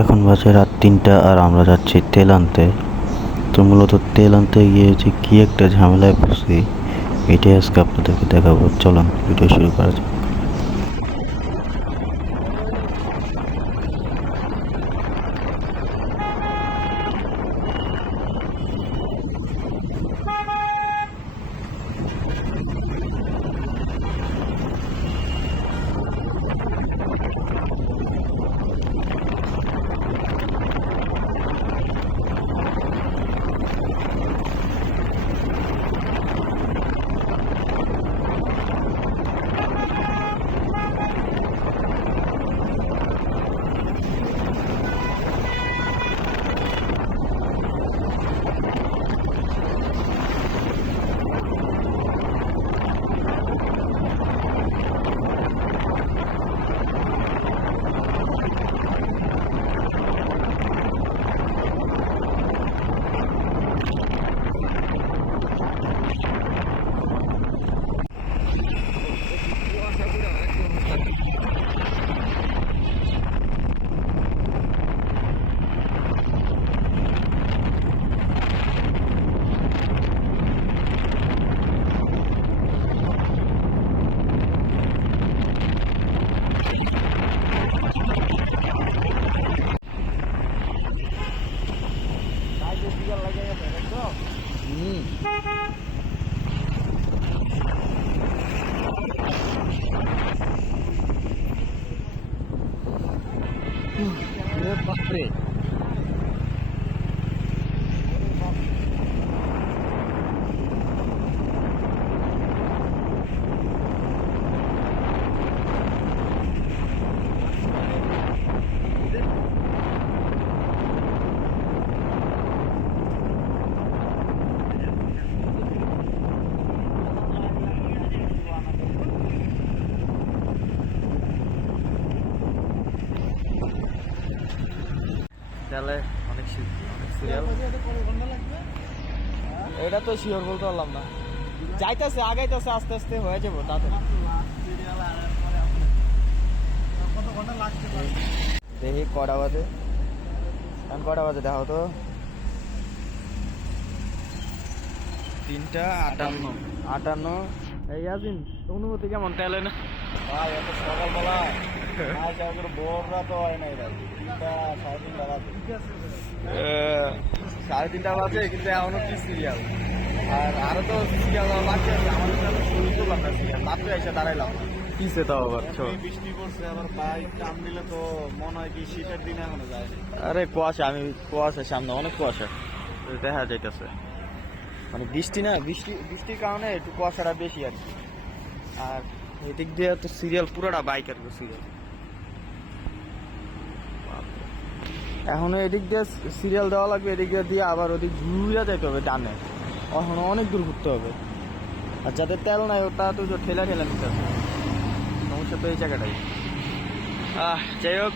এখন বাজে রাত ৩টা আর আমরা যাচ্ছি তেল আনতে। তো মূলত তেল আনতে গিয়ে যে কি একটা ঝামেলায় পড়ছি এটাই আজকে আপনাদেরকে দেখাবো। চলুন ভিডিও শুরু করা যাক। বাপরে তাহলে অনেক সিরিয়াল এটা তো শিওর বলতে পারলাম না। যাইতেছে আগাইতেছে আস্তে আস্তে হয়ে যাবো তাড়াতাড়ি। দেখি কটা বাজে, এখন কটা বাজে দেখো তো। 3:58। এই আসিন অনুভূতি কেমন তেলে না ভাই? এত সকালবেলা বোররা তো হয় নাই ভাই। 3:30 বাজে কিন্তু এখনো কি সিরিয়াল, আর আরো তো সিরিয়াল বাকি আছে। আমাদের তো শুরু করলাম না সিরিয়াল, মাত্র এসে দাঁড়াইলাম। কিসে তাও আবার বৃষ্টি পড়ছে, আবার বাইক টান দিলে তো মনে হয় কি শীতের দিনে এখনো যায়। আরে কুয়াশা, আমি কুয়াশার সামনে অনেক কুয়াশা দেখা যাইতেছে। মানে বৃষ্টি না, বৃষ্টির কারণে একটু কুয়াশাটা বেশি আর কি। আর এদিক দিয়ে তো সিরিয়াল পুরোটা বাইক আর কি সিরিয়াল। এখন এদিক দিয়ে সিরিয়াল দেওয়া লাগবে, এদিক দিয়ে আবার ওদিক ঘুরে যেতে হবে ডানে। এখন অনেক দূর ঘুরতে হবে। আর যাদের তেল নাই ওটা তো ঠেলা নিতে হবে। সমস্যা তো এই জায়গাটাই। যাই হোক,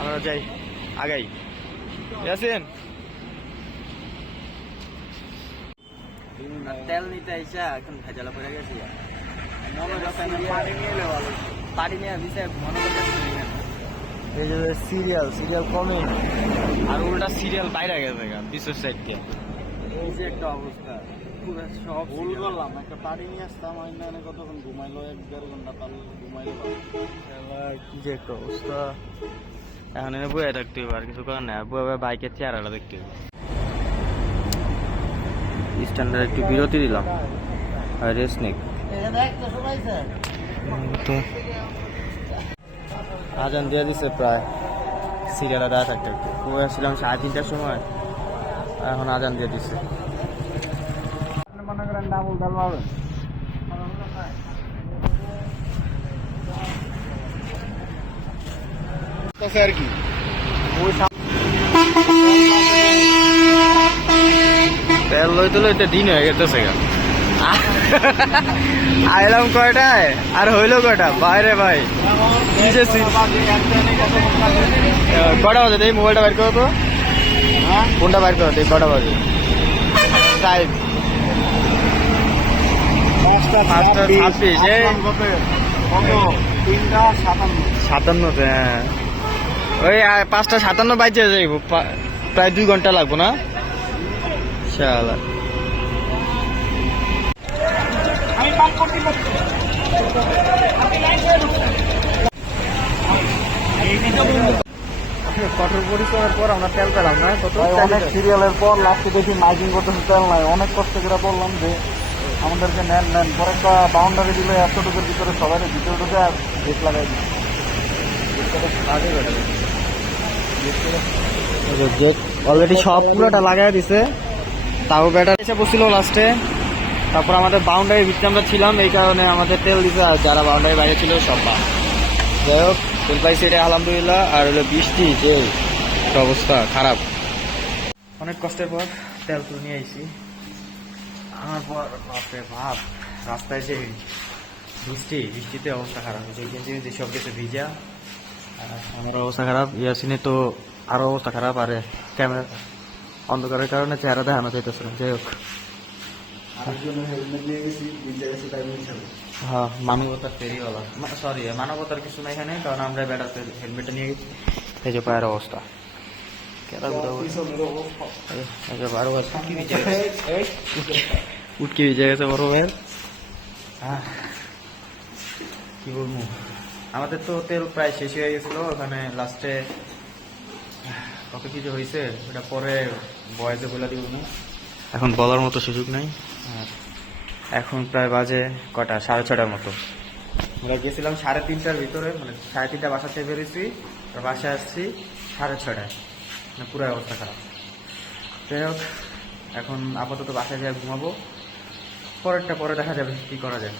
আমরা যাই আগাই। আছেন তেল নিতে আইসা এখন ভেজালা পড়ে গেছি। পানি নিয়ে দিছে মনে করছে এই যে সিরিয়াল কমে, আর উল্টা সিরিয়াল বাইরে গেছে বিশেষ সাইড দিয়ে। এই যে একটা অবস্থা, পুরো সব ভুল করলাম। একটা পাড়ি নিয়ে আসতাম, আইনা কতক্ষণ ঘুমাইলো, 1-1.5 ঘন্টা তাহলে ঘুমাইলো। কি যে একটা অবস্থা, এখন এনে বয়ে থাকতে হবে, আর কিছু করার নাই। বয়ে বাইকের চেহারাটা দেখতে হবে। স্ট্যান্ডার্ড একটু বিরতি দিলাম আর রেস্ট নেই। আজান দিয়ে দিচ্ছে প্রায়, সিরিয়ালে দেওয়া থাকতে আসছিলাম 3:30টার সময়, এখন আজান দিয়ে দিচ্ছে। মনে করেন ডাবল ডাল পাবেন আর কি। তেল লইতে লইতে দিন হয়ে গেছে। আইলাম কয়টায় আর হইলো কয়টা? বাইরে ভাই কটা বাজে? এই মোবাইলটা বাইর করো তো, ফোনটা বাইর করো। কটা বাজে? 5:56। 57। হ্যাঁ ওই 5:57 বাজে যাইব, প্রায় 2 ঘন্টা লাগবো না? শালা কঠোর পরিশ্রমের পর আমরা তেল পেলাম না, কত অনেক সিরিয়ালের পর লাস্টে দেখি মাইকিং করতেছে তেল নাই। অনেক কষ্ট করে বললাম যে আমাদেরকে নেন নেন, পরে একটা বাউন্ডারি দিলে এতটুকুর ভিতরে সবাই ভিতরে ঢুকে আর গেট লাগাই দিই। অলরেডি সব পুরোটা লাগাই দিছে, তাও ব্যাটার এসে বসছিল লাস্টে। তারপর আমাদের বাউন্ডারির ভিতরে আমরা ছিলাম, এই কারণে আমাদের তেল দিছে, আর যারা বাউন্ডারির বাইরে ছিল সব বা। যাই হোক তেল পাইছে এটা আলহামদুলিল্লাহ। আর হলো বৃষ্টি, যে একটা অবস্থা খারাপ। অনেক কষ্টের পর তেল তুলে নিয়ে আইছি। আমার পর বাপরে বাপ, রাস্তায় যে বৃষ্টিতে অবস্থা খারাপ হয়েছে, যে সব কিছু ভিজা। আমার অবস্থা খারাপ, ইয়াসিনে তো আরো অবস্থা খারাপ। আর ক্যামেরা অন্ধকারের কারণে চেহারা দেখানো যাইতেছে না। যাই হোক, হ্যাঁ মানবতার ফেরিওয়ালা, সরি মানবতার কিছু না এখানে, কারণ আমরা বেড়াতে হেলমেটটা নিয়ে গেছি। এই যে পায়ের অবস্থা, উটকি ভিজে গেছে বড় ভাইয়ের। কি বলবো, আমাদের তো তেল প্রায় শেষ হয়ে গেছিল ওখানে। লাস্টে কত কিছু হয়েছে ওটা পরে বয়েসে বলে দিব না, এখন বলার মতো সুযোগ নেই। আর এখন প্রায় বাজে কটা, 6:30 মতো। আমরা গেছিলাম 3:30টার ভিতরে, মানে 3:30 বাসা থেকে বেরিয়েছি, আর বাসায় আসছি 6:30। মানে পুরো অবস্থা খারাপ। যাই হোক, এখন আপাতত বাসায় গিয়ে ঘুমাবো, পরে দেখা যাবে কি করা যায়।